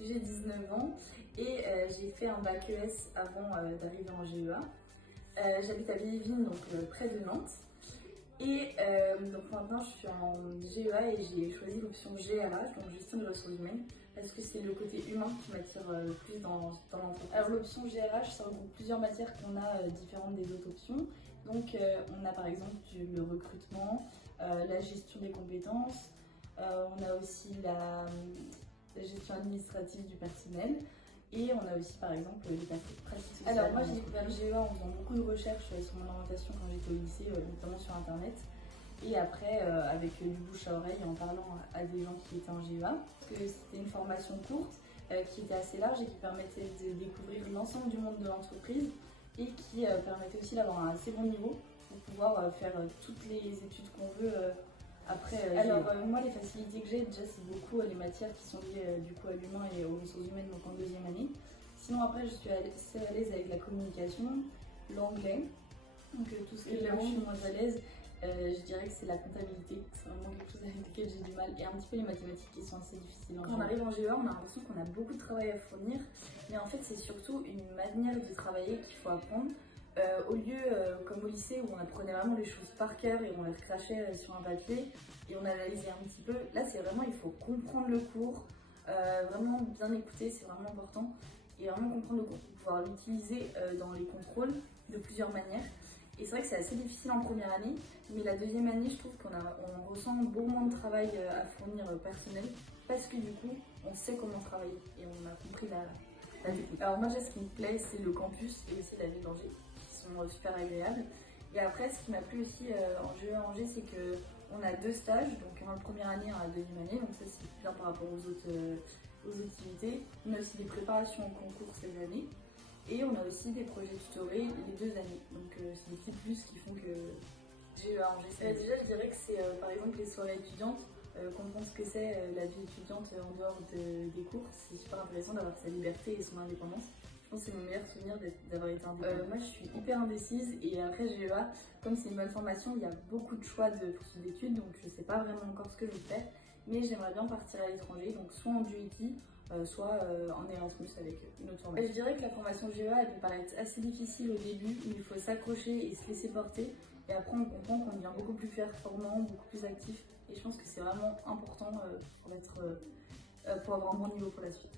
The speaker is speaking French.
J'ai 19 ans et j'ai fait un bac ES avant d'arriver en GEA. J'habite à Vieilleville, donc près de Nantes. Et donc maintenant je suis en GEA et j'ai choisi l'option GRH, donc gestion des ressources humaines, parce que c'est le côté humain qui m'attire plus dans l'entreprise. Alors l'option GRH, ça regroupe plusieurs matières qu'on a différentes des autres options. Donc on a par exemple le recrutement, la gestion des compétences, on a aussi la gestion administrative du personnel. Et on a aussi par exemple les pratiques sociales. Alors moi j'ai découvert le GEA en faisant beaucoup de recherches sur mon orientation quand j'étais au lycée, notamment sur internet. Et après avec du bouche à oreille en parlant à des gens qui étaient en GEA. Parce que c'était une formation courte qui était assez large et qui permettait de découvrir l'ensemble du monde de l'entreprise et qui permettait aussi d'avoir un assez bon niveau pour pouvoir faire toutes les études qu'on veut après. Alors moi les facilités que j'ai déjà c'est beaucoup les matières qui sont liées du coup à l'humain et aux ressources humaines donc en deuxième année. Sinon après je suis assez à l'aise avec la communication, l'anglais, donc tout ce qui est langue je suis moins à l'aise. Je dirais que c'est la comptabilité, c'est vraiment quelque chose avec lequel j'ai du mal et un petit peu les mathématiques qui sont assez difficiles. Quand on arrive en GEA on a l'impression qu'on a beaucoup de travail à fournir mais en fait c'est surtout une manière de travailler qu'il faut apprendre. Au lieu, comme au lycée, où on apprenait vraiment les choses par cœur et on les recrachait sur un papier et on analysait un petit peu, là c'est vraiment, il faut comprendre le cours, vraiment bien écouter, c'est vraiment important, et vraiment comprendre le cours pour pouvoir l'utiliser dans les contrôles de plusieurs manières. Et c'est vrai que c'est assez difficile en première année, mais la deuxième année, je trouve qu'on ressent beaucoup moins de travail à fournir personnel, parce que du coup, on sait comment travailler et on a compris la technique. Alors moi déjà ce qui me plaît c'est le campus et aussi la ville d'Angers qui sont super agréables. Et après ce qui m'a plu aussi en GEA Angers c'est qu'on a 2 stages, donc un en première année et un en deuxième année, donc ça c'est bien par rapport aux autres activités. On a aussi des préparations au concours cette année et on a aussi des projets tutorés les 2 années. Donc c'est des petits plus qui font que GEA Angers. Déjà je dirais que c'est par exemple les soirées étudiantes. Comprendre ce que c'est la vie étudiante en dehors des cours, c'est super intéressant d'avoir sa liberté et son indépendance. Je pense que c'est mon meilleur souvenir d'avoir été indépendante. Moi je suis hyper indécise et après GEA, comme c'est une bonne formation, il y a beaucoup de choix de poursuite d'études donc je sais pas vraiment encore ce que je veux faire. Mais j'aimerais bien partir à l'étranger, donc soit en DUT, soit en Erasmus avec une autre formation. Je dirais que la formation GEA elle peut paraître assez difficile au début, mais il faut s'accrocher et se laisser porter. Et après on comprend qu'on devient beaucoup plus performant, beaucoup plus actif. Et je pense que c'est vraiment important pour avoir un bon niveau pour la suite.